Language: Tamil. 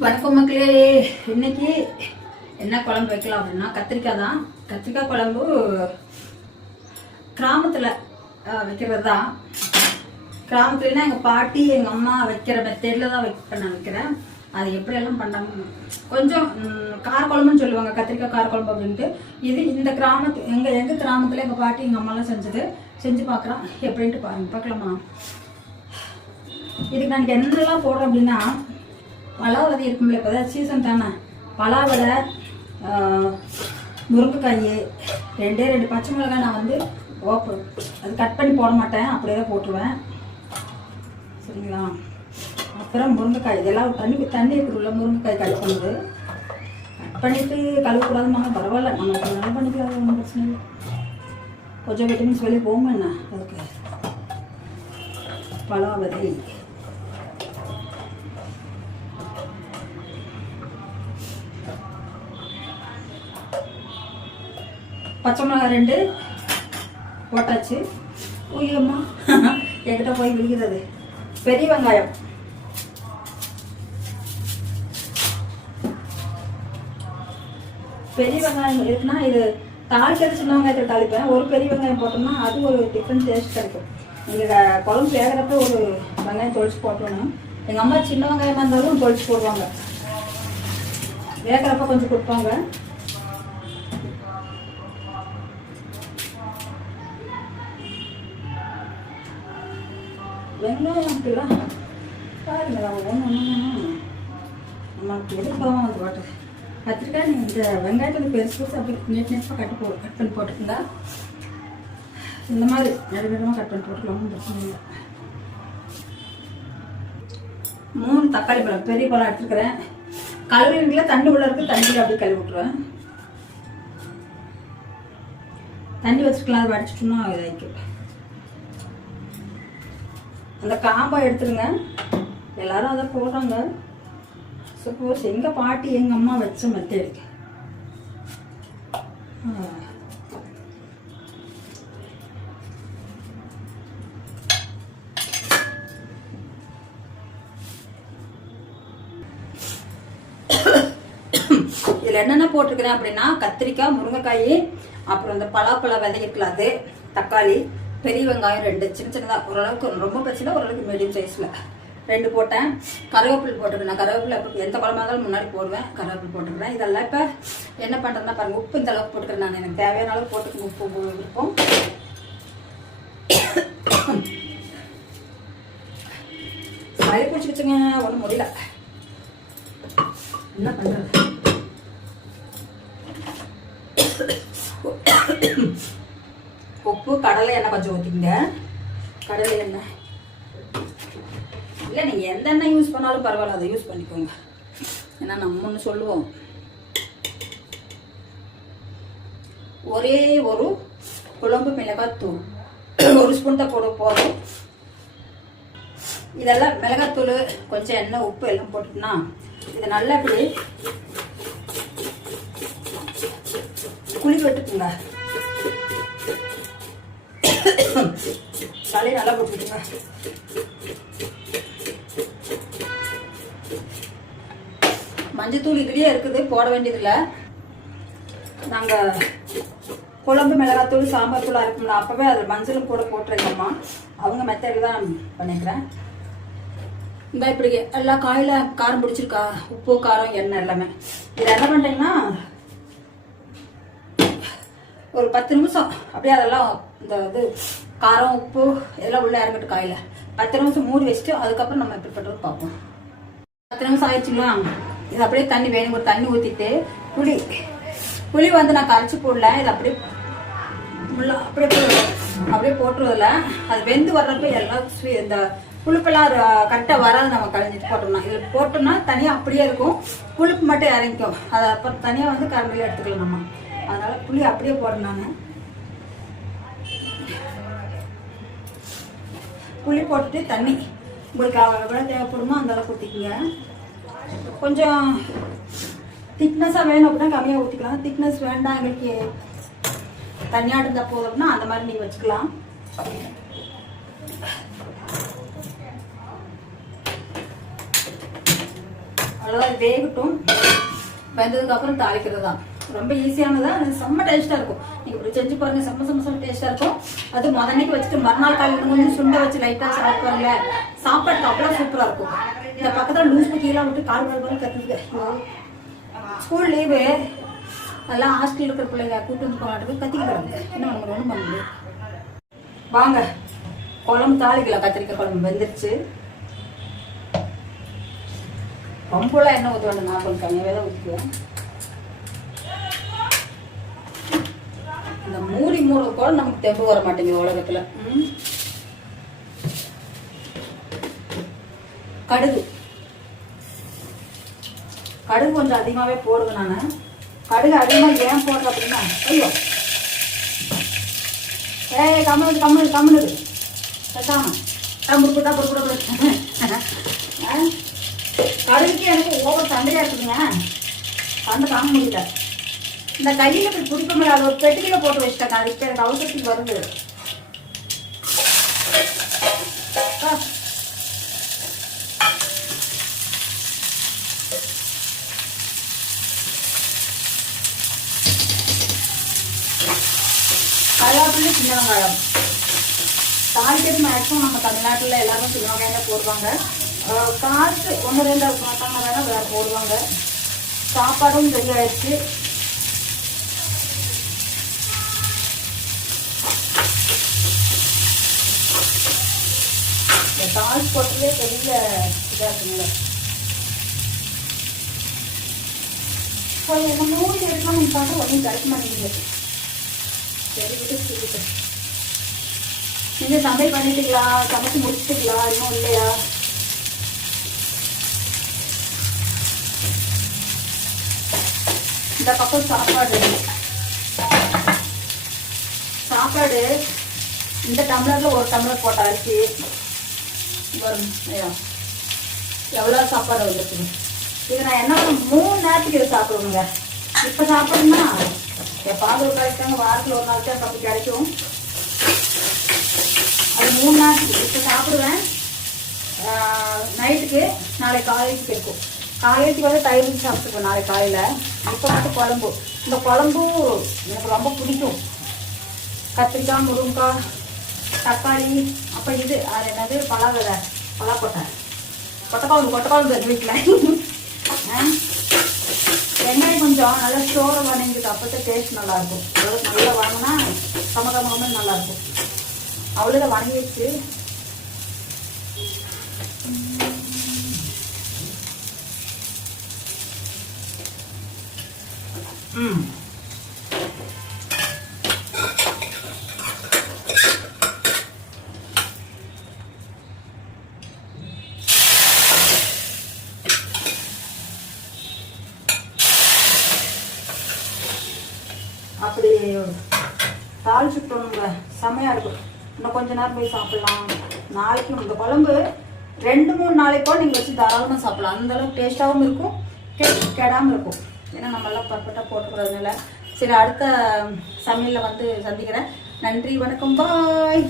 வணக்கம் மக்களே. இன்னைக்கு என்ன குழம்பு வைக்கலாம் அப்படின்னா கத்திரிக்காய் தான். கத்திரிக்காய் குழம்பு கிராமத்தில் வைக்கிறது தான். கிராமத்துலனா எங்கள் பாட்டி எங்கள் அம்மா வைக்கிற மெத்தேடில் தான் நான் வைக்கிறேன். அது எப்படியெல்லாம் பண்ணாங்க கொஞ்சம் கார குழம்புன்னு சொல்லுவாங்க, கத்திரிக்காய் கார குழம்பு அப்படின்ட்டு. இது இந்த கிராமத்து எங்கள் கிராமத்தில் எங்கள் பாட்டி எங்கள் அம்மாலாம் செஞ்சு பார்க்குறோம். எப்படின்ட்டு பார்க்கலாமா. இதுக்கு நான் என்னெல்லாம் போடுறேன் அப்படின்னா, பலாவதை இருக்கும்ல, இப்போ தான் சீசன் தானே. பலாவதை, முருங்கைக்காய், ரெண்டு பச்சை மிளகாய் நான் வந்து அது கட் பண்ணி போட மாட்டேன், அப்படியே தான் போட்டுருவேன். சரிங்களா. அப்புறம் முருங்கைக்காய், இதெல்லாம் தண்ணி இருக்குதுல்ல, முருங்கைக்காய் கட் பண்ணுறது கட் பண்ணிவிட்டு கழுவக்கூடாதுமாங்க. பரவாயில்ல, நம்ம நல்லா பண்ணிக்கலாம், ஒன்றும் பிரச்சனை இல்லை. கொஞ்சம் விட்டமின்ஸ் வெளியே போகும் என்ன. அதுக்கு பலாவதை, பச்சை மிளகாய் 2 போட்டாச்சு. ஊயம்மா என்கிட்ட போய் விழுகிறது. பெரிய வெங்காயம், இருக்குன்னா இது தாளிக்கிறது சின்ன வெங்காயத்தை தாளிப்பேன். ஒரு பெரிய வெங்காயம் போட்டோம்னா அது ஒரு டிஃப்ரெண்ட் டேஸ்ட் கிடைக்கும். நீங்கள் குழம்பு வேகிறப்ப ஒரு வெங்காயம் தொளிச்சு போட்டோம்னா, எங்கள் அம்மா சின்ன வெங்காயமாக இருந்தாலும் தொளிச்சு போடுவாங்க, வேகிறப்ப கொஞ்சம் கொடுப்பாங்க. வெங்காயம் அப்படிலாம் பாருங்க, ஒன்று நம்மளுக்கு எதிர்ப்பாக வந்து போட்டு கத்திரிக்காய். நீங்கள் இந்த வெங்காயத்தை பெருசு அப்படி நீட்டாக கட் பண்ணி போட்டுக்கோங்க. இந்த மாதிரி நடுநடுமாக கட் பண்ணி போட்டுக்கலாம், பிரச்சனை இல்லை. 3 தக்காளி பழம், பெரிய பழம் எடுத்துருக்கிறேன். கழுவிங்களா தண்ணி உள்ள இருக்கு, தண்ணியில் அப்படியே கழுவி விட்டுருவேன். தண்ணி வச்சுக்கலாம், அதை வடிச்சிட்டோம்னா இதாயிக்கும். அந்த காம்பை எடுத்துருங்க. எல்லாரும் அதை போடுறாங்க. சப்போஸ் எங்கள் பாட்டி எங்கள் அம்மா வச்ச மெத்தேடு. இதில் என்னென்ன போட்டிருக்கிறேன் அப்படின்னா, கத்திரிக்காய், முருங்கைக்காய், அப்புறம் இந்த பலாப்பழ விதை இருக்குல்ல அது, தக்காளி, பெரிய வெங்காயம் 2 சின்னதாக, ஓரளவுக்கு ரொம்ப பிரச்சனை, ஓரளவுக்கு மீடியம் சைஸில் 2 போட்டேன். கருவேப்பிலை போட்டுருக்கேன். கருவேப்பிலை எந்த குழம்பா இருந்தாலும் முன்னாடி போடுவேன். கருவேப்பிலை போட்டுக்கிறேன். இதெல்லாம் இப்போ என்ன பண்ணுறதுன்னா பாருங்கள், உப்பு இந்த அளவுக்கு போட்டுக்கிறேன். நான் எனக்கு தேவையான அளவு போட்டுக்க உப்பு விருப்பம். சளி பிடிச்சிக்கிச்சுங்க, ஒன்றும் முடியல, என்ன பண்ணுறது. உப்பு, கடலை எண்ணெய் கொஞ்சம் ஊற்றிங்க. கடலை எண்ணெய் இல்லை, நீங்கள் எந்த எண்ணெய் யூஸ் பண்ணாலும் பரவாயில்ல, அதை யூஸ் பண்ணிக்கோங்க. ஏன்னா நம்ம ஒன்று சொல்லுவோம். ஒரே ஒரு குழம்பு மிளகாத்தூள் 1 ஸ்பூன் தான் போதும். இதெல்லாம் மிளகாத்தூள், கொஞ்சம் எண்ணெய், உப்பு எல்லாம் போட்டுட்டுனா இதை நல்லா இப்படி குழி வெட்டுக்குங்க. தலையை நல்லா போட்டுட்டுங்க. மஞ்சத்தூள் இதுலயே இருக்குது, போட வேண்டியதில்லை. நாங்கள் குழம்பு மிளகாத்தூள், சாம்பார் தூள் அரைப்போம்ல, அப்பவே அதில் மஞ்சளும் கூட போட்டுருக்கோம்மா. அவங்க மெத்தடில் தான் பண்ணிக்கிறேன். இந்த இப்படி எல்லா காயில் காரம் பிடிச்சிருக்கா, உப்பு, காரம், எண்ணெய் எல்லாமே. இதை என்ன பண்ணுறீங்கன்னா, ஒரு 10 நிமிஷம் அப்படியே அதெல்லாம் இந்த இது காரம், உப்பு இதெல்லாம் உள்ளே இறங்கிட்டு காயில் 10 நிமிஷம் மூடி வச்சுட்டு அதுக்கப்புறம் நம்ம எப்படி பண்ணுறது பார்ப்போம். 10 நிமிஷம் ஆயிடுச்சுங்களா. இது அப்படியே தண்ணி வேணும், ஒரு தண்ணி ஊற்றிட்டு புளி வந்து நான் கரைச்சி போடல. இது அப்படியே அப்படியே போட்டுருவதில்ல. அது வெந்து வர்றப்ப எல்லாம் இந்த புளிப்பெல்லாம் கரெக்டாக வராது. நம்ம கழிஞ்சிட்டு போட்டோம்னா, இது போட்டோம்னா தனியாக அப்படியே இருக்கும், புளிப்பு மட்டும் இறங்கிக்கும். அதை அப்புறம் தனியாக வந்து கரண்டியில் எடுத்துக்கலாம் நம்ம. அதனால புளி அப்படியே போடுறேன் நான். புளி போட்டுட்டு தண்ணி உங்களுக்கு எவ்வளோ தேவைப்படுமோ அந்த அளவுக்கு ஊற்றிக்குங்க. கொஞ்சம் திக்னஸாக வேணும் அப்படின்னா கம்மியாக ஊற்றிக்கலாம். திக்னஸ் வேண்டாம் எங்களுக்கு தனியாக இருந்தால் போதும்னா அந்த மாதிரி நீங்கள் வச்சுக்கலாம். அவ்வளோதான் வேகட்டும். வெந்ததுக்கப்புறம் தாளிக்கிறது தான் ரொம்ப ஈஸியானதா. அது செம்ம டேஸ்ட்டாக இருக்கும். நீங்கள் இப்படி செஞ்சு பாருங்க, செம்ம டேஸ்ட்டாக இருக்கும். அது முதன்னைக்கு வச்சுட்டு மறுநாள் காலையில் கொஞ்சம் சுண்டை வச்சு லைட்டாக சாப்பிடுவாங்க. சாப்பாட்டுக்கு அவ்வளோ சூப்பராக இருக்கும். இந்த பக்கத்தில் லூஸ் கீழே விட்டு கால் கற்றுக்கு. ஸ்கூல் லீவு எல்லாம் ஹாஸ்டலில் இருக்கிற பிள்ளைங்க கூட்டு வந்து போனாட்டு கத்திக்கிட்டு என்ன பண்ணுங்க, ஒன்றும் பண்ண முடியும். வாங்க குழம்பு தாளிக்கலாம். கத்திரிக்காய் குழம்பு வெந்துருச்சு. ரொம்பலாம் எண்ணெய் ஊற்ற வேண்டாம், நான் கொஞ்சம் கம்மியாகவே தான் ஊற்றுவேன். இந்த மூடி கூட நமக்கு தெம்பு வர மாட்டேங்குது உலகத்துல. கடுகு கொஞ்சம் அதிகமாவே போடுவேன் நானு. கடுகு அதிகமா ஏன் போடுறேன் அப்படின்னா, ஐயோ கம்முனு பேசாம கடுகுக்கு எனக்கு ஓவர் சண்டையா இருக்குதுங்க. சண்டை தாங்க முடியல. இந்த கையில போய் பிடிக்க முடியாது, ஒரு பெட்டியில போட்டு வச்சிட்டேன். அதுக்கு எனக்கு அவசரத்துக்கு வருது. கருவேப்பிலை, சின்ன வெங்காயம் தாளிக்கிறது மேக்ஸிமம் நம்ம தமிழ்நாட்டில் எல்லாரும் சின்ன வெங்காயம் தான் போடுவாங்க. காசு 1-2 மாட்டாங்க, வேணா வேற போடுவாங்க. சாப்பாடும் ரெடி ஆயிடுச்சு. தாள் போட்டதே பெரிய இதாக இருக்குங்களா. நம்ம மூடி எடுக்கலாம்னு பார்க்க ஒன்றும் கிடைக்க மாட்டேங்குது. சரி விட்டு நீங்கள் சமையல் பண்ணிட்டீங்களா? சமைச்சு முடிச்சுட்டீங்களா? இன்னும் இல்லையா? இந்த பக்கம் சாப்பாடு இந்த டம்ளர்ல 1 டம்ளர் போட்ட அரிசி வரும். எவ்வளோ சாப்பாடு வந்துருக்குது. இது நான் என்ன 3 நேரத்துக்கு இதை சாப்பிடுவேங்க. இப்போ சாப்பிடணும்னா எப்பாவது ஒரு கிடைக்காங்க, வாரத்தில் ஒரு நாள் தான் அப்படி கிடைக்கும். அது 3 நேரத்துக்கு இப்போ சாப்பிடுவேன். நைட்டுக்கு நாளைக்கு காலைக்கு இருக்கும். காலைக்கு வந்து தயிர் ஊற்றி சாப்பிட்டுக்குவேன் நாளைக்கு காலையில். இப்போ மட்டும் குழம்பு. இந்த குழம்பு எனக்கு ரொம்ப பிடிக்கும். கத்திரிக்காய், முருங்கைக்காய், தக்காளி, அப்போ இது அது என்னது பலாக்கொட்டை கொட்டைக்குழம்பு வீட்டில். வெங்காயம் கொஞ்சம் நல்லா ஸ்டோரை வணங்கிது, அப்போதான் டேஸ்ட் நல்லாயிருக்கும். நல்லா வாங்கினா கமகமாக நல்லாயிருக்கும். அவ்வளோதான் வணங்கி வச்சு அப்படி தாளிச்சுட்டோம்ங்க, செம்மையாக இருக்கும். இன்னும் கொஞ்ச நேரம் போய் சாப்பிட்லாம். நாளைக்கு இந்த குழம்பு 2-3 நாளைக்கோ நீங்கள் வச்சு தாராளமாக சாப்பிட்லாம். அந்தளவுக்கு டேஸ்ட்டாகவும் இருக்கும், கெடாமல் இருக்கும். ஏன்னா நம்மளாம் பர்ஃபெக்டாக போட்டுக்கிறதுனால. சரி, அடுத்த சமையலில் வந்து சந்திக்கிறேன். நன்றி, வணக்கம், பாய்.